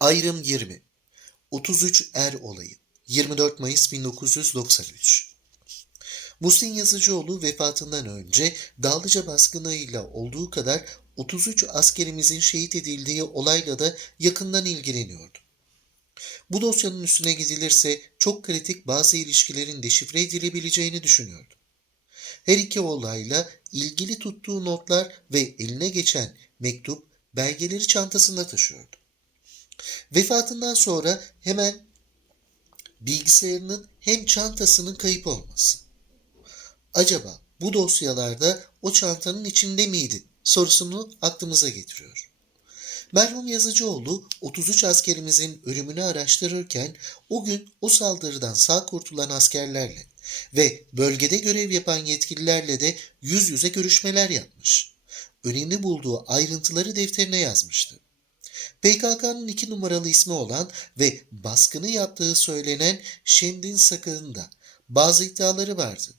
Ayrım 20 33 Er olayı 24 Mayıs 1993 Muhsin Yazıcıoğlu vefatından önce Dağlıca baskınıyla olduğu kadar 33 askerimizin şehit edildiği olayla da yakından ilgileniyordu. Bu dosyanın üstüne gidilirse çok kritik bazı ilişkilerin deşifre edilebileceğini düşünüyordu. Her iki olayla ilgili tuttuğu notlar ve eline geçen mektup belgeleri çantasında taşıyordu. Vefatından sonra hemen bilgisayarının hem çantasının kayıp olması. Acaba bu dosyalarda o çantanın içinde miydi sorusunu aklımıza getiriyor. Merhum Yazıcıoğlu 33 askerimizin ölümünü araştırırken o gün o saldırıdan sağ kurtulan askerlerle ve bölgede görev yapan yetkililerle de yüz yüze görüşmeler yapmış. Önemli bulduğu ayrıntıları defterine yazmıştı. PKK'nın iki numaralı ismi olan ve baskını yaptığı söylenen Şemdin Sakı'nın da bazı iddiaları vardı.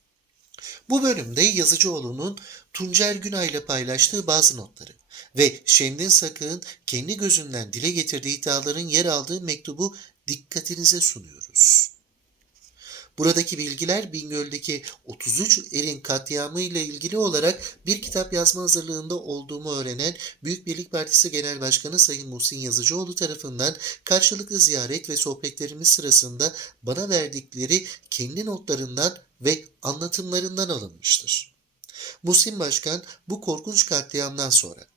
Bu bölümde Yazıcıoğlu'nun Tuncer Günay'la paylaştığı bazı notları ve Şemdin Sakı'nın kendi gözünden dile getirdiği iddiaların yer aldığı mektubu dikkatinize sunuyoruz. Buradaki bilgiler Bingöl'deki 33 erin katliamı ile ilgili olarak bir kitap yazma hazırlığında olduğumu öğrenen Büyük Birlik Partisi Genel Başkanı Sayın Muhsin Yazıcıoğlu tarafından karşılıklı ziyaret ve sohbetlerimiz sırasında bana verdikleri kendi notlarından ve anlatımlarından alınmıştır. Muhsin Başkan bu korkunç katliamdan sonra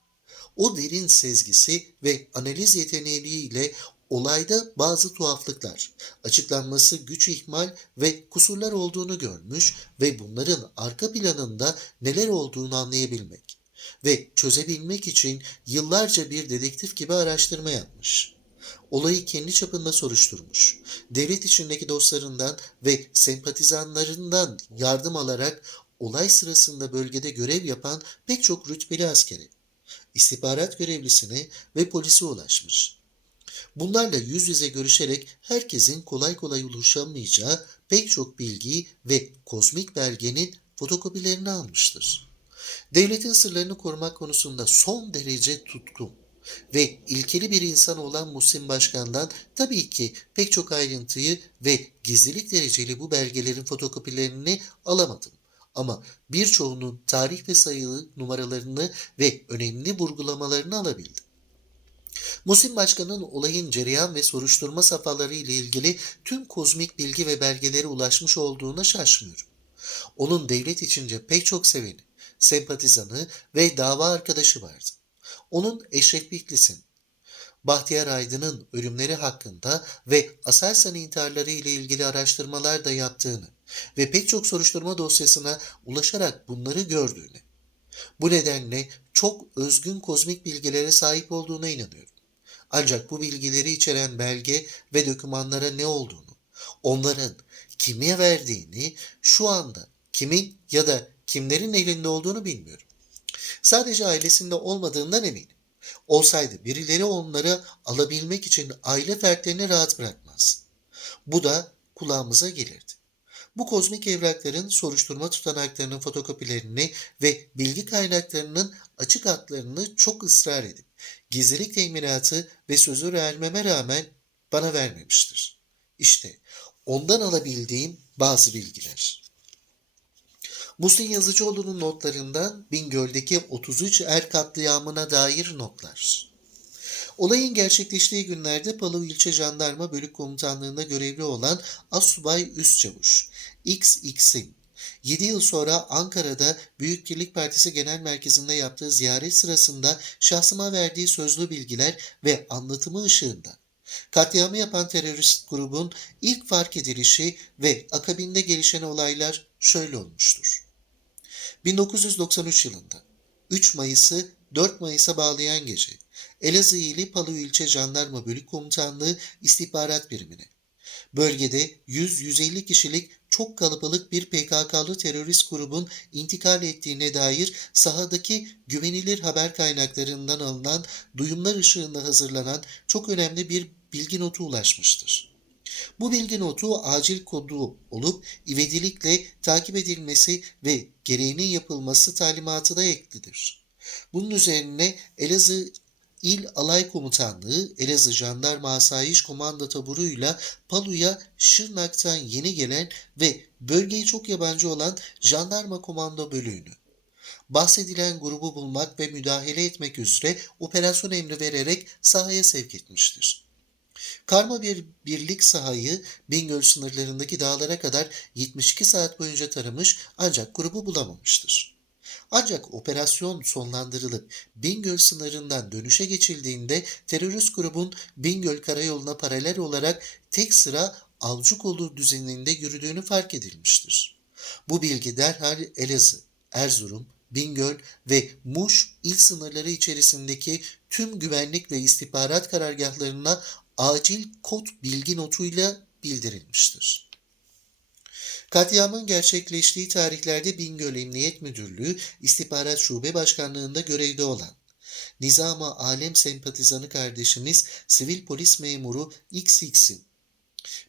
o derin sezgisi ve analiz yeteneğiyle olayda bazı tuhaflıklar, açıklanması güç ihmal ve kusurlar olduğunu görmüş ve bunların arka planında neler olduğunu anlayabilmek ve çözebilmek için yıllarca bir dedektif gibi araştırma yapmış. Olayı kendi çapında soruşturmuş. Devlet içindeki dostlarından ve sempatizanlarından yardım alarak olay sırasında bölgede görev yapan pek çok rütbeli askeri, istihbarat görevlisine ve polise ulaşmış. Bunlarla yüz yüze görüşerek herkesin kolay kolay ulaşamayacağı pek çok bilgiyi ve kozmik belgenin fotokopilerini almıştır. Devletin sırlarını korumak konusunda son derece tutkun ve ilkeli bir insan olan Muhsin Başkan'dan tabii ki pek çok ayrıntıyı ve gizlilik dereceli bu belgelerin fotokopilerini alamadım. Ama birçoğunun tarih ve sayılı numaralarını ve önemli vurgulamalarını alabildim. Musim Başkan'ın olayın cereyan ve soruşturma safhaları ile ilgili tüm kozmik bilgi ve belgelere ulaşmış olduğuna şaşmıyorum. Onun devlet içince pek çok seveni, sempatizanı ve dava arkadaşı vardı. Onun Eşref Bitlis'in, Bahtiyar Aydın'ın ölümleri hakkında ve Aselsan intiharları ile ilgili araştırmalar da yaptığını ve pek çok soruşturma dosyasına ulaşarak bunları gördüğünü. Bu nedenle çok özgün kozmik bilgilere sahip olduğuna inanıyorum. Ancak bu bilgileri içeren belge ve dokümanlara ne olduğunu, onların kime verdiğini, şu anda kimin ya da kimlerin elinde olduğunu bilmiyorum. Sadece ailesinde olmadığından eminim. Olsaydı birileri onları alabilmek için aile fertlerini rahat bırakmaz. Bu da kulağımıza gelirdi. Bu kozmik evrakların soruşturma tutanaklarının fotokopilerini ve bilgi kaynaklarının açık hatlarını çok ısrar edip gizlilik teminatı ve sözü vermeme rağmen bana vermemiştir. İşte ondan alabildiğim bazı bilgiler. Muhsin Yazıcıoğlu'nun notlarından Bingöl'deki 33 er katliamına dair notlar. Olayın gerçekleştiği günlerde Palu İlçe Jandarma Bölük Komutanlığı'nda görevli olan Asubay Üstçavuş, XX'in 7 yıl sonra Ankara'da Büyük Birlik Partisi Genel Merkezi'nde yaptığı ziyaret sırasında şahsıma verdiği sözlü bilgiler ve anlatımı ışığında katliamı yapan terörist grubun ilk fark edilişi ve akabinde gelişen olaylar şöyle olmuştur. 1993 yılında 3 Mayıs'ı 4 Mayıs'a bağlayan gece Elazığ ili Palu İlçe Jandarma Bölük Komutanlığı İstihbarat Birimine bölgede 100-150 kişilik çok kalabalık bir PKK'lı terörist grubun intikal ettiğine dair sahadaki güvenilir haber kaynaklarından alınan duyumlar ışığında hazırlanan çok önemli bir bilgi notu ulaşmıştır. Bu bilgi notu acil kodu olup ivedilikle takip edilmesi ve gereğinin yapılması talimatı da eklidir. Bunun üzerine Elazığ İl Alay Komutanlığı Elazığ Jandarma Asayiş Komando Taburu'yla Palu'ya Şırnak'tan yeni gelen ve bölgeye çok yabancı olan Jandarma Komando Bölüğünü bahsedilen grubu bulmak ve müdahale etmek üzere operasyon emri vererek sahaya sevk etmiştir. Karma bir birlik sahayı Bingöl sınırlarındaki dağlara kadar 72 saat boyunca taramış ancak grubu bulamamıştır. Ancak operasyon sonlandırılıp Bingöl sınırından dönüşe geçildiğinde terörist grubun Bingöl karayoluna paralel olarak tek sıra Avcıkolu düzeninde yürüdüğünü fark edilmiştir. Bu bilgi derhal Elazığ, Erzurum, Bingöl ve Muş il sınırları içerisindeki tüm güvenlik ve istihbarat karargahlarına acil kod bilgi notuyla bildirilmiştir. Katliamın gerçekleştiği tarihlerde Bingöl Emniyet Müdürlüğü İstihbarat Şube Başkanlığında görevde olan Nizama Alem sempatizanı kardeşimiz sivil polis memuru XX'in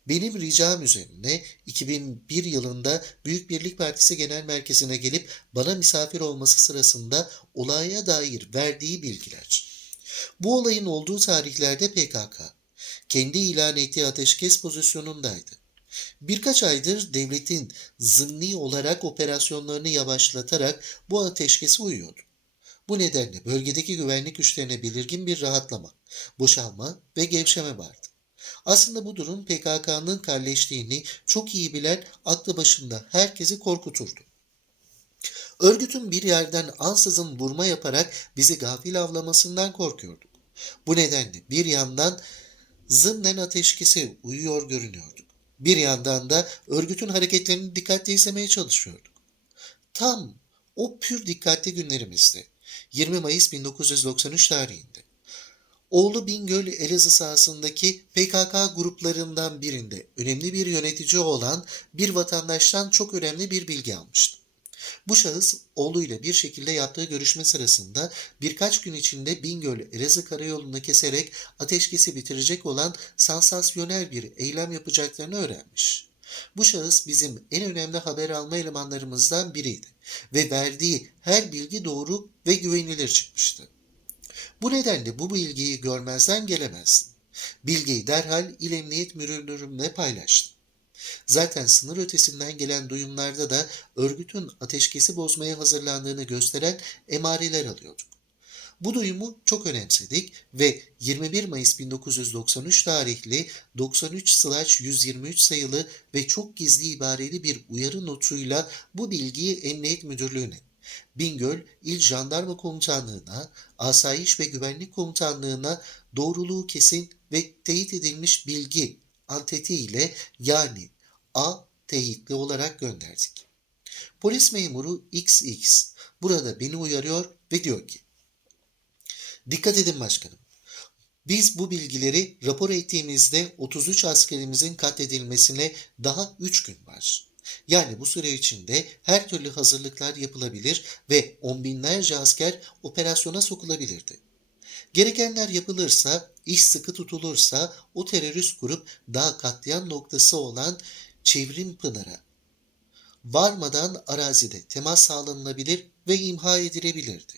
benim ricam üzerine 2001 yılında Büyük Birlik Partisi Genel Merkezi'ne gelip bana misafir olması sırasında olaya dair verdiği bilgiler. Bu olayın olduğu tarihlerde PKK kendi ilan ettiği ateşkes pozisyonundaydı. Birkaç aydır devletin zımni olarak operasyonlarını yavaşlatarak bu ateşkesi uyuyordu. Bu nedenle bölgedeki güvenlik güçlerine belirgin bir rahatlama, boşalma ve gevşeme vardı. Aslında bu durum PKK'nın kalleştiğini çok iyi bilen aklı başında herkesi korkuturdu. Örgütün bir yerden ansızın vurma yaparak bizi gafil avlamasından korkuyorduk. Bu nedenle bir yandan zımnen ateşkesi uyuyor görünüyorduk. Bir yandan da örgütün hareketlerini dikkatli izlemeye çalışıyorduk. Tam o pür dikkatli günlerimizde 20 Mayıs 1993 tarihinde Oğlu Bingöl Elazığ sahasındaki PKK gruplarından birinde önemli bir yönetici olan bir vatandaştan çok önemli bir bilgi almıştı. Bu şahıs oğluyla bir şekilde yaptığı görüşme sırasında birkaç gün içinde Bingöl Elazığ karayolunu keserek ateşkesi bitirecek olan sansasyonel bir eylem yapacaklarını öğrenmiş. Bu şahıs bizim en önemli haber alma elemanlarımızdan biriydi ve verdiği her bilgi doğru ve güvenilir çıkmıştı. Bu nedenle bu bilgiyi görmezden gelemezdim. Bilgiyi derhal İl Emniyet Müdürlüğümle paylaştım. Zaten sınır ötesinden gelen duyumlarda da örgütün ateşkesi bozmaya hazırlandığını gösteren emareler alıyorduk. Bu duyumu çok önemsedik ve 21 Mayıs 1993 tarihli 93-123 sayılı ve çok gizli ibareli bir uyarı notuyla bu bilgiyi Emniyet Müdürlüğü'ne Bingöl İl Jandarma Komutanlığı'na, Asayiş ve Güvenlik Komutanlığı'na doğruluğu kesin ve teyit edilmiş bilgi anteti ile yani A teyitli olarak gönderdik. Polis memuru XX burada beni uyarıyor ve diyor ki Dikkat edin başkanım. Biz bu bilgileri rapor ettiğimizde 33 askerimizin katledilmesine daha 3 gün var. Yani bu süre içinde her türlü hazırlıklar yapılabilir ve on binlerce asker operasyona sokulabilirdi. Gerekenler yapılırsa, iş sıkı tutulursa o terörist grup daha katliam noktası olan Çevrim Pınar'a varmadan arazide temas sağlanılabilir ve imha edilebilirdi.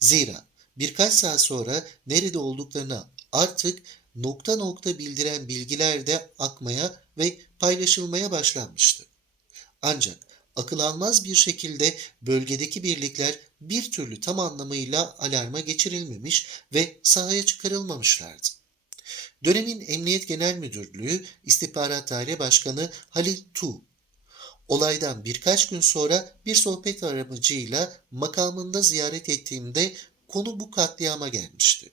Zira birkaç saat sonra nerede olduklarını artık nokta nokta bildiren bilgiler de akmaya ve paylaşılmaya başlanmıştı. Ancak akıl almaz bir şekilde bölgedeki birlikler bir türlü tam anlamıyla alarma geçirilmemiş ve sahaya çıkarılmamışlardı. Dönemin Emniyet Genel Müdürlüğü İstihbarat Daire Başkanı Halil Tu, olaydan birkaç gün sonra bir sohbet aramacıyla makamında ziyaret ettiğimde konu bu katliama gelmişti.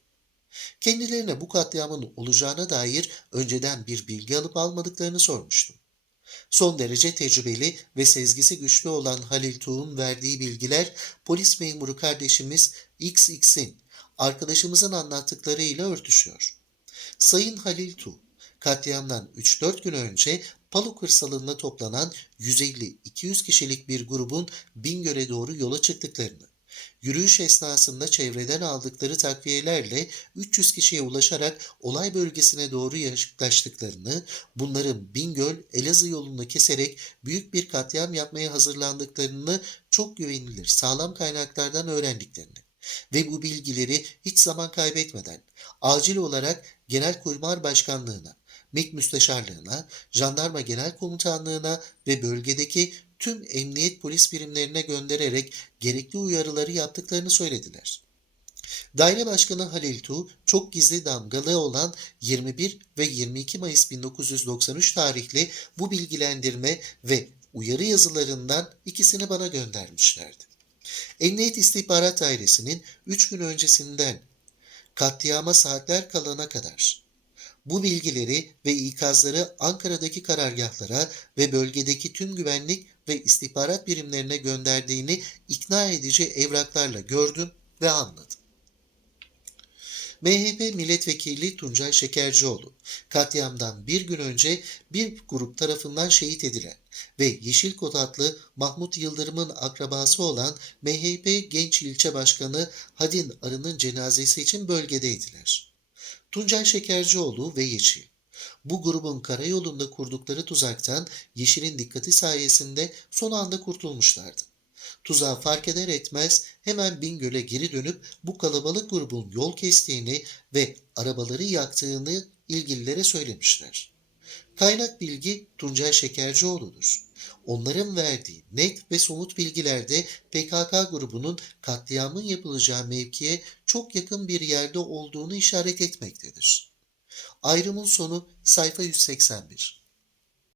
Kendilerine bu katliamın olacağına dair önceden bir bilgi alıp almadıklarını sormuştum. Son derece tecrübeli ve sezgisi güçlü olan Halil Tuğ'un verdiği bilgiler polis memuru kardeşimiz XX'in arkadaşımızın anlattıklarıyla örtüşüyor. Sayın Halil Tuğ, katliamdan 3-4 gün önce Palu kırsalında toplanan 150-200 kişilik bir grubun Bingöl'e doğru yola çıktıklarını, Yürüyüş esnasında çevreden aldıkları takviyelerle 300 kişiye ulaşarak olay bölgesine doğru yaklaştıklarını, bunların Bingöl, Elazığ yolunu keserek büyük bir katliam yapmaya hazırlandıklarını çok güvenilir, sağlam kaynaklardan öğrendiklerini Ve bu bilgileri hiç zaman kaybetmeden acil olarak Genelkurmay Başkanlığına, MİT Müsteşarlığına, Jandarma Genel Komutanlığına ve bölgedeki tüm emniyet polis birimlerine göndererek gerekli uyarıları yaptıklarını söylediler. Daire Başkanı Halil Tuğ, çok gizli damgalı olan 21 ve 22 Mayıs 1993 tarihli bu bilgilendirme ve uyarı yazılarından ikisini bana göndermişlerdi. Emniyet İstihbarat Dairesi'nin 3 gün öncesinden katliama saatler kalana kadar bu bilgileri ve ikazları Ankara'daki karargahlara ve bölgedeki tüm güvenlik ve istihbarat birimlerine gönderdiğini ikna edici evraklarla gördüm ve anladım. MHP milletvekili Tuncay Şekercioğlu, katliamdan bir gün önce bir grup tarafından şehit edilen ve Yeşil Kod adlı Mahmut Yıldırım'ın akrabası olan MHP Genç İlçe Başkanı Hadin Arı'nın cenazesi için bölgedeydiler. Tuncay Şekercioğlu ve Yeşil. Bu grubun karayolunda kurdukları tuzaktan Yeşil'in dikkati sayesinde son anda kurtulmuşlardı. Tuzağı fark eder etmez hemen Bingöl'e geri dönüp bu kalabalık grubun yol kestiğini ve arabaları yaktığını ilgililere söylemişler. Kaynak bilgi Tuncay Şekercioğlu'dur. Onların verdiği net ve somut bilgilerde PKK grubunun katliamın yapılacağı mevkiye çok yakın bir yerde olduğunu işaret etmektedir. Ayrımın sonu sayfa 181.